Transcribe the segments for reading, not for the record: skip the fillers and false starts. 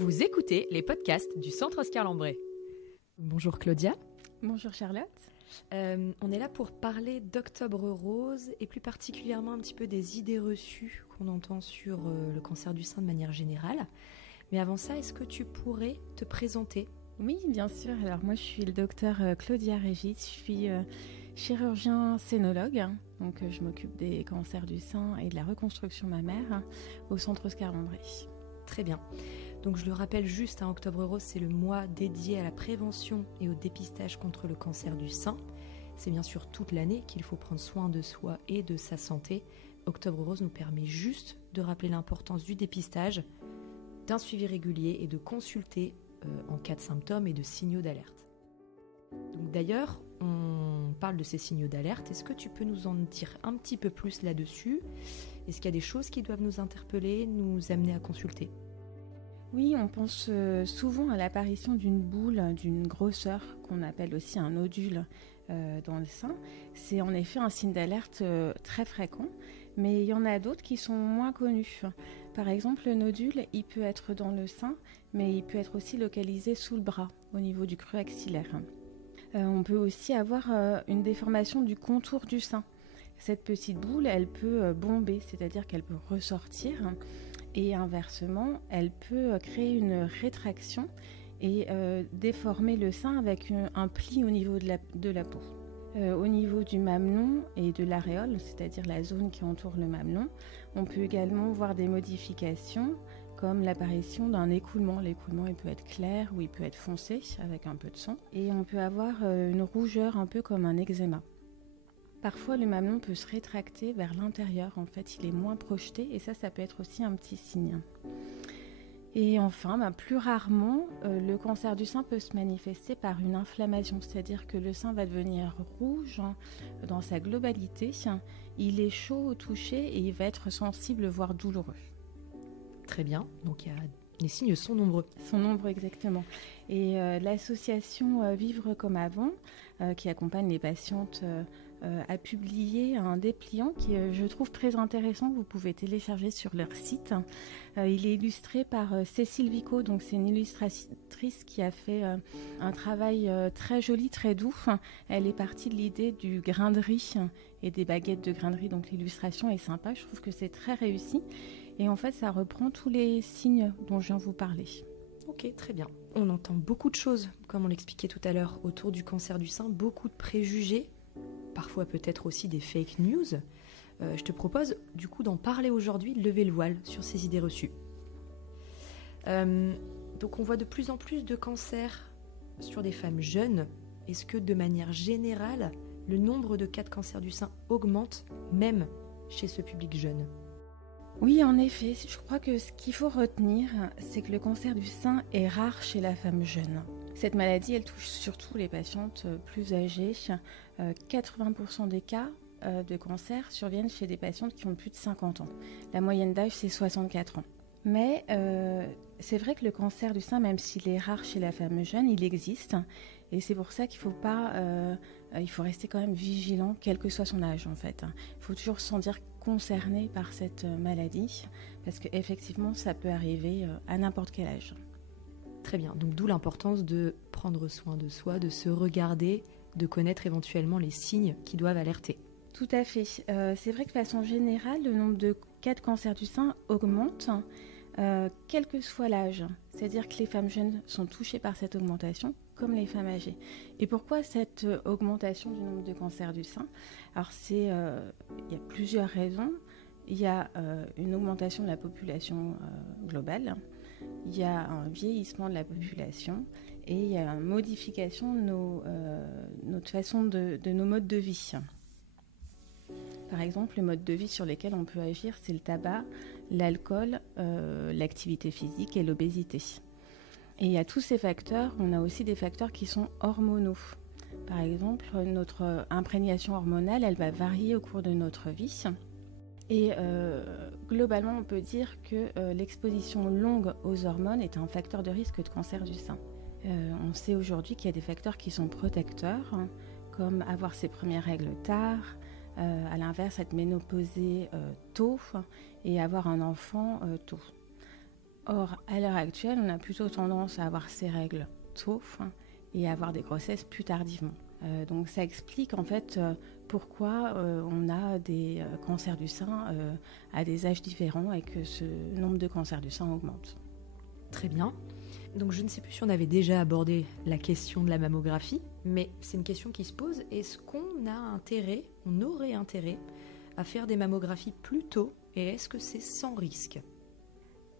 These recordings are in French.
Vous écoutez les podcasts du Centre Oscar Lambret. Bonjour Claudia. Bonjour Charlotte. On est là pour parler d'Octobre Rose et plus particulièrement un petit peu des idées reçues qu'on entend sur le cancer du sein de manière générale. Mais avant ça, est-ce que tu pourrais te présenter ? Oui, bien sûr. Alors moi, je suis le docteur Claudia Régis. Je suis chirurgien scénologue. Donc je m'occupe des cancers du sein et de la reconstruction mammaire au Centre Oscar Lambret. Très bien. Donc je le rappelle juste, Octobre Rose, c'est le mois dédié à la prévention et au dépistage contre le cancer du sein. C'est bien sûr toute l'année qu'il faut prendre soin de soi et de sa santé. Octobre Rose nous permet juste de rappeler l'importance du dépistage, d'un suivi régulier et de consulter en cas de symptômes et de signaux d'alerte. Donc d'ailleurs, on parle de ces signaux d'alerte. Est-ce que tu peux nous en dire un petit peu plus là-dessus ? Est-ce qu'il y a des choses qui doivent nous interpeller, nous amener à consulter ? Oui, on pense souvent à l'apparition d'une boule, d'une grosseur, qu'on appelle aussi un nodule dans le sein. C'est en effet un signe d'alerte très fréquent, mais il y en a d'autres qui sont moins connus. Par exemple, le nodule, il peut être dans le sein, mais il peut être aussi localisé sous le bras, au niveau du creux axillaire. On peut aussi avoir une déformation du contour du sein. Cette petite boule, elle peut bomber, c'est-à-dire qu'elle peut ressortir. Et inversement, elle peut créer une rétraction et déformer le sein avec un pli au niveau de la peau. Au niveau du mamelon et de l'aréole, c'est-à-dire la zone qui entoure le mamelon, on peut également voir des modifications comme l'apparition d'un écoulement. L'écoulement, il peut être clair ou il peut être foncé avec un peu de sang. Et on peut avoir une rougeur un peu comme un eczéma. Parfois, le mamelon peut se rétracter vers l'intérieur. En fait, il est moins projeté et ça peut être aussi un petit signe. Et enfin, plus rarement, le cancer du sein peut se manifester par une inflammation, c'est-à-dire que le sein va devenir rouge dans sa globalité. Il est chaud au toucher et il va être sensible, voire douloureux. Très bien, donc les signes sont nombreux. Sont nombreux, exactement. Et l'association Vivre comme avant, qui accompagne les patientes, a publié un dépliant qui je trouve très intéressant, que vous pouvez télécharger sur leur site. Il est illustré par Cécile Vico, donc c'est une illustratrice qui a fait un travail très joli, très doux. Elle est partie de l'idée du grain de riz et des baguettes de grain de riz, donc l'illustration est sympa, je trouve que c'est très réussi. Et en fait, ça reprend tous les signes dont je viens de vous parler. Ok, très bien. On entend beaucoup de choses, comme on l'expliquait tout à l'heure, autour du cancer du sein, beaucoup de préjugés, parfois peut-être aussi des fake news. Je te propose du coup d'en parler aujourd'hui, de lever le voile sur ces idées reçues. Donc on voit de plus en plus de cancers sur des femmes jeunes. Est-ce que de manière générale, le nombre de cas de cancer du sein augmente même chez ce public jeune ? Oui, en effet, je crois que ce qu'il faut retenir, c'est que le cancer du sein est rare chez la femme jeune. Cette maladie, elle touche surtout les patientes plus âgées. 80% des cas de cancer surviennent chez des patientes qui ont plus de 50 ans. La moyenne d'âge, c'est 64 ans. Mais c'est vrai que le cancer du sein, même s'il est rare chez la femme jeune, il existe. Et c'est pour ça qu'il faut pas, il faut rester quand même vigilant, quel que soit son âge en fait. Il faut toujours se sentir concerné par cette maladie, parce qu'effectivement, ça peut arriver à n'importe quel âge. Très bien, donc d'où l'importance de prendre soin de soi, de se regarder, de connaître éventuellement les signes qui doivent alerter. Tout à fait. C'est vrai que de façon générale, le nombre de cas de cancer du sein augmente, quel que soit l'âge. C'est-à-dire que les femmes jeunes sont touchées par cette augmentation, comme les femmes âgées. Et pourquoi cette augmentation du nombre de cancers du sein ? Alors il y a plusieurs raisons. Il y a une augmentation de la population globale, il y a un vieillissement de la population et il y a une modification de notre façon de nos modes de vie. Par exemple, les modes de vie sur lesquels on peut agir, c'est le tabac, l'alcool, l'activité physique et l'obésité. Et à tous ces facteurs, on a aussi des facteurs qui sont hormonaux. Par exemple, notre imprégnation hormonale, elle va varier au cours de notre vie. Et globalement, on peut dire que l'exposition longue aux hormones est un facteur de risque de cancer du sein. On sait aujourd'hui qu'il y a des facteurs qui sont protecteurs, comme avoir ses premières règles tard, à l'inverse être ménopausée tôt et avoir un enfant tôt. Or, à l'heure actuelle, on a plutôt tendance à avoir ces règles tôt et à avoir des grossesses plus tardivement. Donc ça explique en fait pourquoi on a des cancers du sein à des âges différents et que ce nombre de cancers du sein augmente. Très bien. Donc je ne sais plus si on avait déjà abordé la question de la mammographie, mais c'est une question qui se pose. Est-ce qu'on aurait intérêt à faire des mammographies plus tôt et est-ce que c'est sans risque ?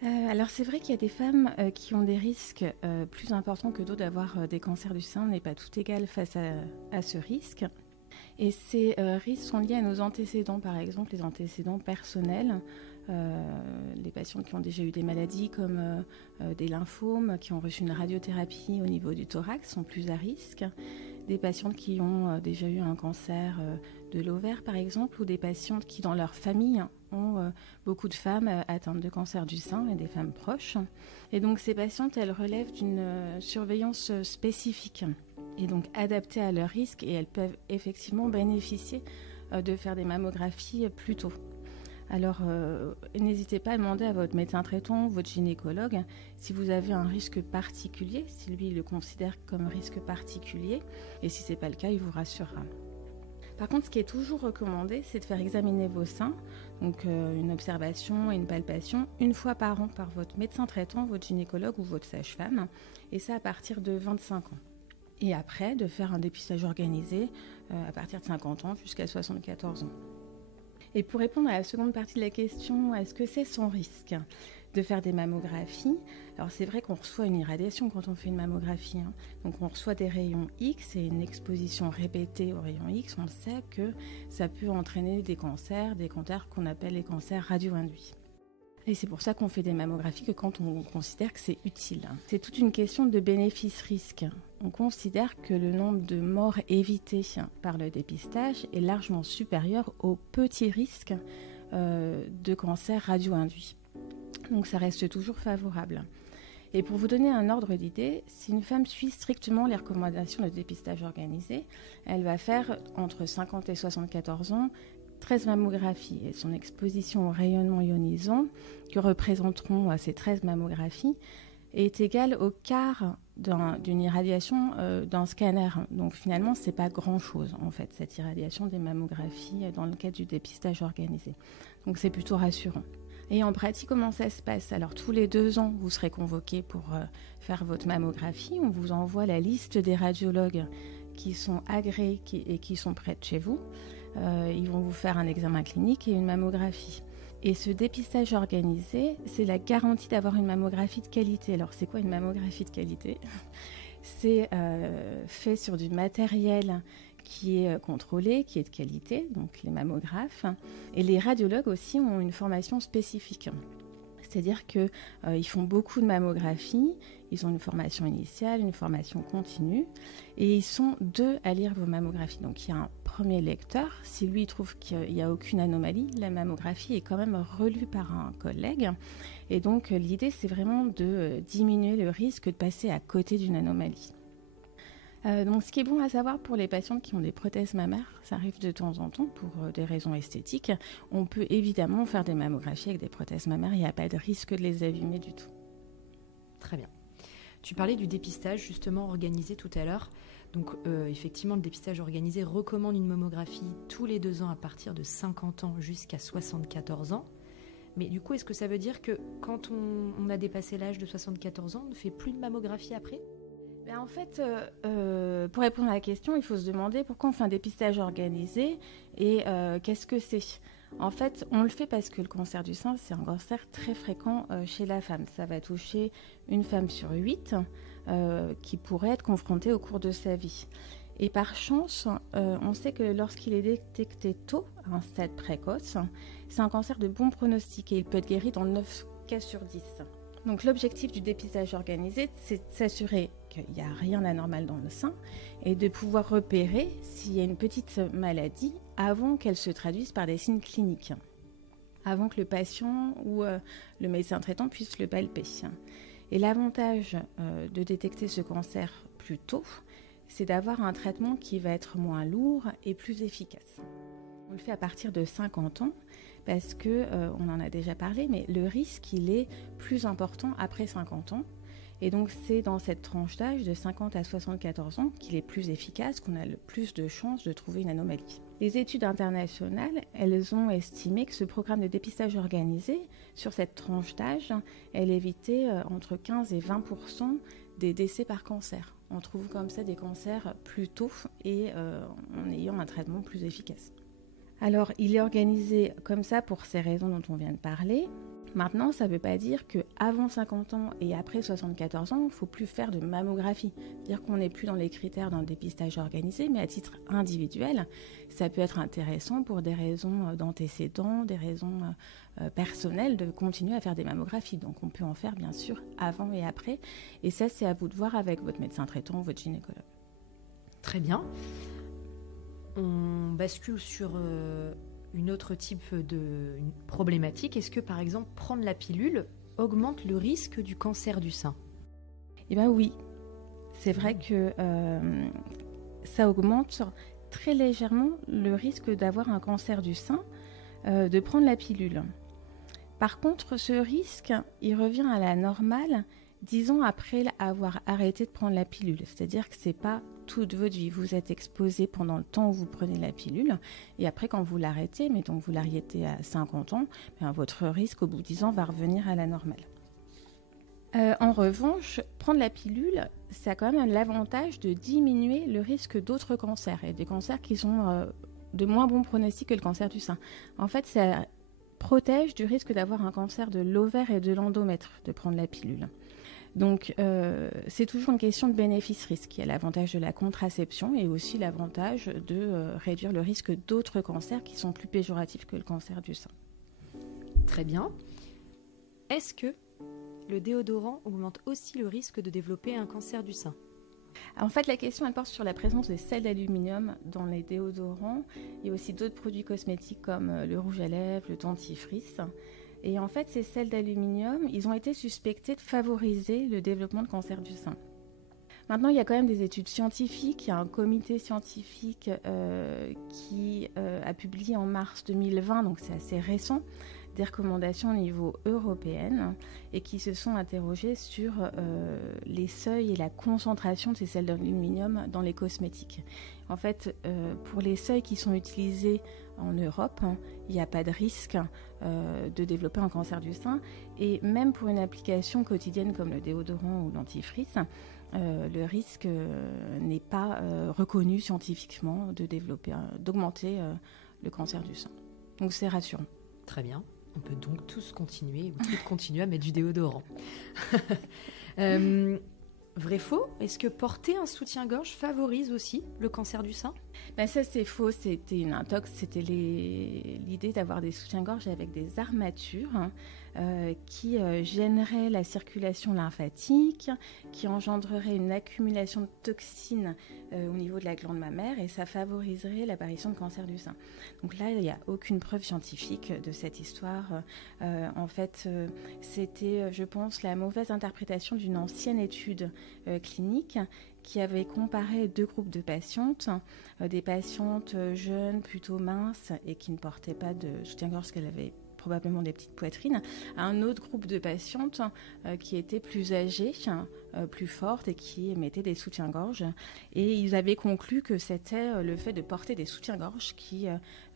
Alors c'est vrai qu'il y a des femmes qui ont des risques plus importants que d'autres d'avoir des cancers du sein. On n'est pas tout égal face à ce risque. Et ces risques sont liés à nos antécédents, par exemple les antécédents personnels. Les patientes qui ont déjà eu des maladies comme des lymphomes, qui ont reçu une radiothérapie au niveau du thorax sont plus à risque. Des patientes qui ont déjà eu un cancer de l'ovaire, par exemple, ou des patientes qui, dans leur famille, ont beaucoup de femmes atteintes de cancer du sein et des femmes proches. Et donc, ces patientes, elles relèvent d'une surveillance spécifique et donc adaptée à leur risque et elles peuvent effectivement bénéficier de faire des mammographies plus tôt. Alors, n'hésitez pas à demander à votre médecin traitant, votre gynécologue, si vous avez un risque particulier, si lui il le considère comme risque particulier, et si ce n'est pas le cas, il vous rassurera. Par contre, ce qui est toujours recommandé, c'est de faire examiner vos seins, donc une observation et une palpation, une fois par an par votre médecin traitant, votre gynécologue ou votre sage-femme, et ça à partir de 25 ans. Et après, de faire un dépistage organisé à partir de 50 ans jusqu'à 74 ans. Et pour répondre à la seconde partie de la question, est-ce que c'est sans risque de faire des mammographies ? Alors c'est vrai qu'on reçoit une irradiation quand on fait une mammographie. Donc on reçoit des rayons X et une exposition répétée aux rayons X. On sait que ça peut entraîner des cancers qu'on appelle les cancers radio-induits. Et c'est pour ça qu'on fait des mammographies que quand on considère que c'est utile. C'est toute une question de bénéfice-risque. On considère que le nombre de morts évitées par le dépistage est largement supérieur au petit risque de cancer radio-induit. Donc ça reste toujours favorable. Et pour vous donner un ordre d'idée, si une femme suit strictement les recommandations de dépistage organisé, elle va faire entre 50 et 74 ans 13 mammographies et son exposition au rayonnement ionisant que représenteront ces 13 mammographies est égale au quart d'une irradiation d'un scanner. Donc finalement, ce n'est pas grand-chose en fait, cette irradiation des mammographies dans le cadre du dépistage organisé. Donc c'est plutôt rassurant. Et en pratique, comment ça se passe ? Alors tous les 2 ans, vous serez convoqué pour faire votre mammographie. On vous envoie la liste des radiologues qui sont agréés et qui sont près de chez vous. Ils vont vous faire un examen clinique et une mammographie. Et ce dépistage organisé, c'est la garantie d'avoir une mammographie de qualité. Alors, c'est quoi une mammographie de qualité ? C'est fait sur du matériel qui est contrôlé, qui est de qualité, donc les mammographes. Et les radiologues aussi ont une formation spécifique. C'est-à-dire qu'ils font beaucoup de mammographies, ils ont une formation initiale, une formation continue, et ils sont 2 à lire vos mammographies. Donc il y a un premier lecteur, si lui trouve qu'il n'y a aucune anomalie, la mammographie est quand même relue par un collègue. Et donc l'idée, c'est vraiment de diminuer le risque de passer à côté d'une anomalie. Donc ce qui est bon à savoir pour les patientes qui ont des prothèses mammaires, ça arrive de temps en temps pour des raisons esthétiques, on peut évidemment faire des mammographies avec des prothèses mammaires, il n'y a pas de risque de les abîmer du tout. Très bien. Tu parlais du dépistage justement organisé tout à l'heure. Donc effectivement, le dépistage organisé recommande une mammographie tous les 2 ans à partir de 50 ans jusqu'à 74 ans. Mais du coup, est-ce que ça veut dire que quand on a dépassé l'âge de 74 ans, on ne fait plus de mammographie après ? En fait, pour répondre à la question, il faut se demander pourquoi on fait un dépistage organisé et qu'est-ce que c'est ? En fait, on le fait parce que le cancer du sein, c'est un cancer très fréquent chez la femme. Ça va toucher une femme sur 8 qui pourrait être confrontée au cours de sa vie. Et par chance, on sait que lorsqu'il est détecté tôt, à un stade précoce, c'est un cancer de bon pronostic et il peut être guéri dans 9 cas sur 10. Donc l'objectif du dépistage organisé, c'est de s'assurer qu'il n'y a rien d'anormal dans le sein et de pouvoir repérer s'il y a une petite maladie avant qu'elle se traduise par des signes cliniques, avant que le patient ou le médecin traitant puisse le palper. Et l'avantage de détecter ce cancer plus tôt, c'est d'avoir un traitement qui va être moins lourd et plus efficace. On le fait à partir de 50 ans parce que, on en a déjà parlé, mais le risque, il est plus important après 50 ans. Et donc, c'est dans cette tranche d'âge de 50 à 74 ans qu'il est plus efficace, qu'on a le plus de chances de trouver une anomalie. Les études internationales, elles ont estimé que ce programme de dépistage organisé, sur cette tranche d'âge, elle évitait entre 15 et 20% des décès par cancer. On trouve comme ça des cancers plus tôt et en ayant un traitement plus efficace. Alors, il est organisé comme ça pour ces raisons dont on vient de parler. Maintenant, ça ne veut pas dire qu'avant 50 ans et après 74 ans, il ne faut plus faire de mammographie. C'est-à-dire qu'on n'est plus dans les critères d'un dépistage organisé, mais à titre individuel, ça peut être intéressant pour des raisons d'antécédents, des raisons personnelles, de continuer à faire des mammographies. Donc on peut en faire bien sûr avant et après. Et ça, c'est à vous de voir avec votre médecin traitant ou votre gynécologue. Très bien. On bascule sur une autre type de problématique. Est-ce que, par exemple, prendre la pilule augmente le risque du cancer du sein ? Eh bien oui, c'est vrai que ça augmente très légèrement le risque d'avoir un cancer du sein, de prendre la pilule. Par contre, ce risque, il revient à la normale 10 ans après avoir arrêté de prendre la pilule. C'est-à-dire que ce n'est pas toute votre vie. Vous êtes exposé pendant le temps où vous prenez la pilule. Et après, quand vous l'arrêtez, mettons que vous l'arrêtez à 50 ans, bien, votre risque au bout de 10 ans va revenir à la normale. En revanche, prendre la pilule, ça a quand même l'avantage de diminuer le risque d'autres cancers. Et des cancers qui sont de moins bon pronostic que le cancer du sein. En fait, ça protège du risque d'avoir un cancer de l'ovaire et de l'endomètre de prendre la pilule. Donc, c'est toujours une question de bénéfice-risque. Il y a l'avantage de la contraception et aussi l'avantage de réduire le risque d'autres cancers qui sont plus péjoratifs que le cancer du sein. Très bien. Est-ce que le déodorant augmente aussi le risque de développer un cancer du sein ? En fait, la question, elle porte sur la présence des sels d'aluminium dans les déodorants. Il y a aussi d'autres produits cosmétiques comme le rouge à lèvres, le dentifrice. Et en fait, ces sels d'aluminium, ils ont été suspectés de favoriser le développement de cancer du sein. Maintenant, il y a quand même des études scientifiques. Il y a un comité scientifique qui a publié en mars 2020, donc c'est assez récent, des recommandations au niveau européen et qui se sont interrogés sur les seuils et la concentration de ces sels d'aluminium dans les cosmétiques. En fait, pour les seuils qui sont utilisés en Europe, il n'y a pas de risque de développer un cancer du sein. Et même pour une application quotidienne comme le déodorant ou le dentifrice, le risque n'est pas reconnu scientifiquement d'augmenter le cancer du sein. Donc c'est rassurant. Très bien. On peut donc tous continuer, ou toutes continuer à mettre du déodorant. Vrai, faux ? Est-ce que porter un soutien-gorge favorise aussi le cancer du sein ? Ben ça, c'est faux. C'était une intox. C'était l'idée d'avoir des soutiens-gorge avec des armatures qui gêneraient la circulation lymphatique, qui engendreraient une accumulation de toxines au niveau de la glande mammaire et ça favoriserait l'apparition de cancer du sein. Donc là, il n'y a aucune preuve scientifique de cette histoire. En fait, c'était, je pense, la mauvaise interprétation d'une ancienne étude clinique qui avait comparé deux groupes de patientes, des patientes jeunes, plutôt minces et qui ne portaient pas de soutien-gorge parce qu'elles avaient probablement des petites poitrines, à un autre groupe de patientes qui étaient plus âgées, plus fortes et qui mettaient des soutiens-gorge. Et ils avaient conclu que c'était le fait de porter des soutiens-gorge qui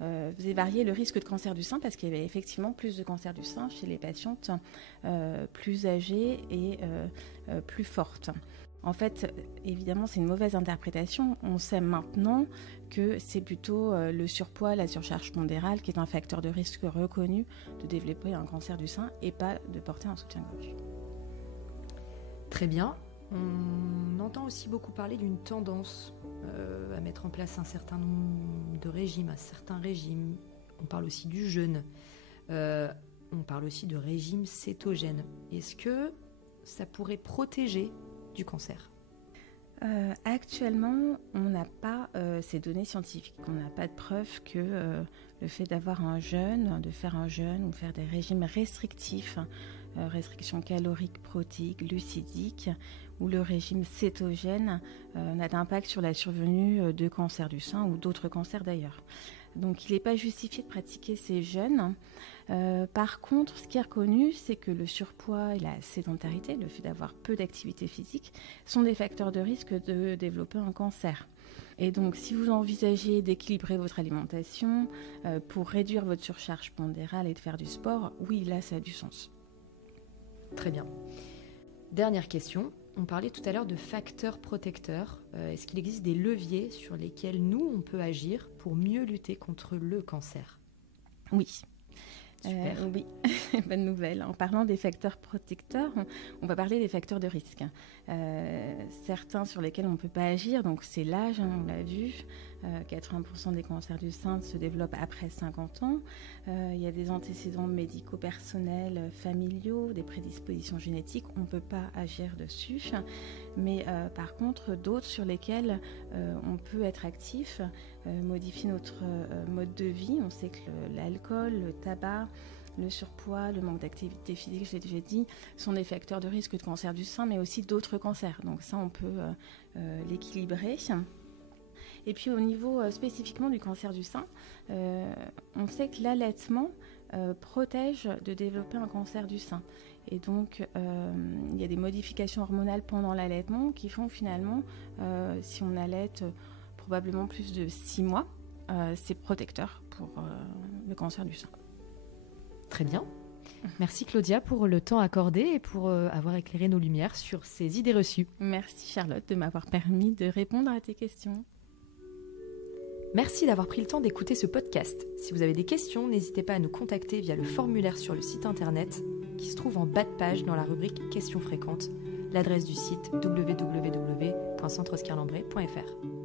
faisait varier le risque de cancer du sein parce qu'il y avait effectivement plus de cancer du sein chez les patientes plus âgées et plus fortes. En fait, évidemment, c'est une mauvaise interprétation. On sait maintenant que c'est plutôt le surpoids, la surcharge pondérale qui est un facteur de risque reconnu de développer un cancer du sein et pas de porter un soutien-gorge. Très bien. On entend aussi beaucoup parler d'une tendance à mettre en place un certain nombre de régimes, un certain régime. On parle aussi du jeûne. On parle aussi de régime cétogène. Est-ce que ça pourrait protéger du cancer ? Actuellement, on n'a pas ces données scientifiques. On n'a pas de preuve que le fait d'avoir un jeûne, de faire un jeûne ou faire des régimes restrictifs, restrictions caloriques, protéiques, glucidiques, ou le régime cétogène n'a d'impact sur la survenue de cancer du sein ou d'autres cancers d'ailleurs. Donc il n'est pas justifié de pratiquer ces jeûnes. Par contre, ce qui est reconnu, c'est que le surpoids et la sédentarité, le fait d'avoir peu d'activité physique, sont des facteurs de risque de développer un cancer. Et donc, si vous envisagez d'équilibrer votre alimentation pour réduire votre surcharge pondérale et de faire du sport, oui, là, ça a du sens. Très bien. Dernière question. On parlait tout à l'heure de facteurs protecteurs. Est-ce qu'il existe des leviers sur lesquels nous, on peut agir pour mieux lutter contre le cancer ? Oui. Super. Oui, bonne nouvelle. En parlant des facteurs protecteurs, on va parler des facteurs de risque. Certains sur lesquels on ne peut pas agir, donc c'est l'âge, on l'a vu. 80% des cancers du sein se développent après 50 ans. Il y a des antécédents médicaux personnels, familiaux, des prédispositions génétiques. On ne peut pas agir dessus. Mais par contre, d'autres sur lesquels on peut être actif, modifier notre mode de vie. On sait que l'alcool, le tabac, le surpoids, le manque d'activité physique, je l'ai déjà dit, sont des facteurs de risque de cancer du sein, mais aussi d'autres cancers. Donc ça, on peut l'équilibrer. Et puis au niveau spécifiquement du cancer du sein, on sait que l'allaitement protège de développer un cancer du sein. Et donc, il y a des modifications hormonales pendant l'allaitement qui font finalement, si on allaite probablement plus de 6 mois, c'est protecteur pour le cancer du sein. Très bien. Merci Claudia pour le temps accordé et pour avoir éclairé nos lumières sur ces idées reçues. Merci Charlotte de m'avoir permis de répondre à tes questions. Merci d'avoir pris le temps d'écouter ce podcast. Si vous avez des questions, n'hésitez pas à nous contacter via le formulaire sur le site internet qui se trouve en bas de page dans la rubrique questions fréquentes, l'adresse du site www.centreoscarlambray.fr.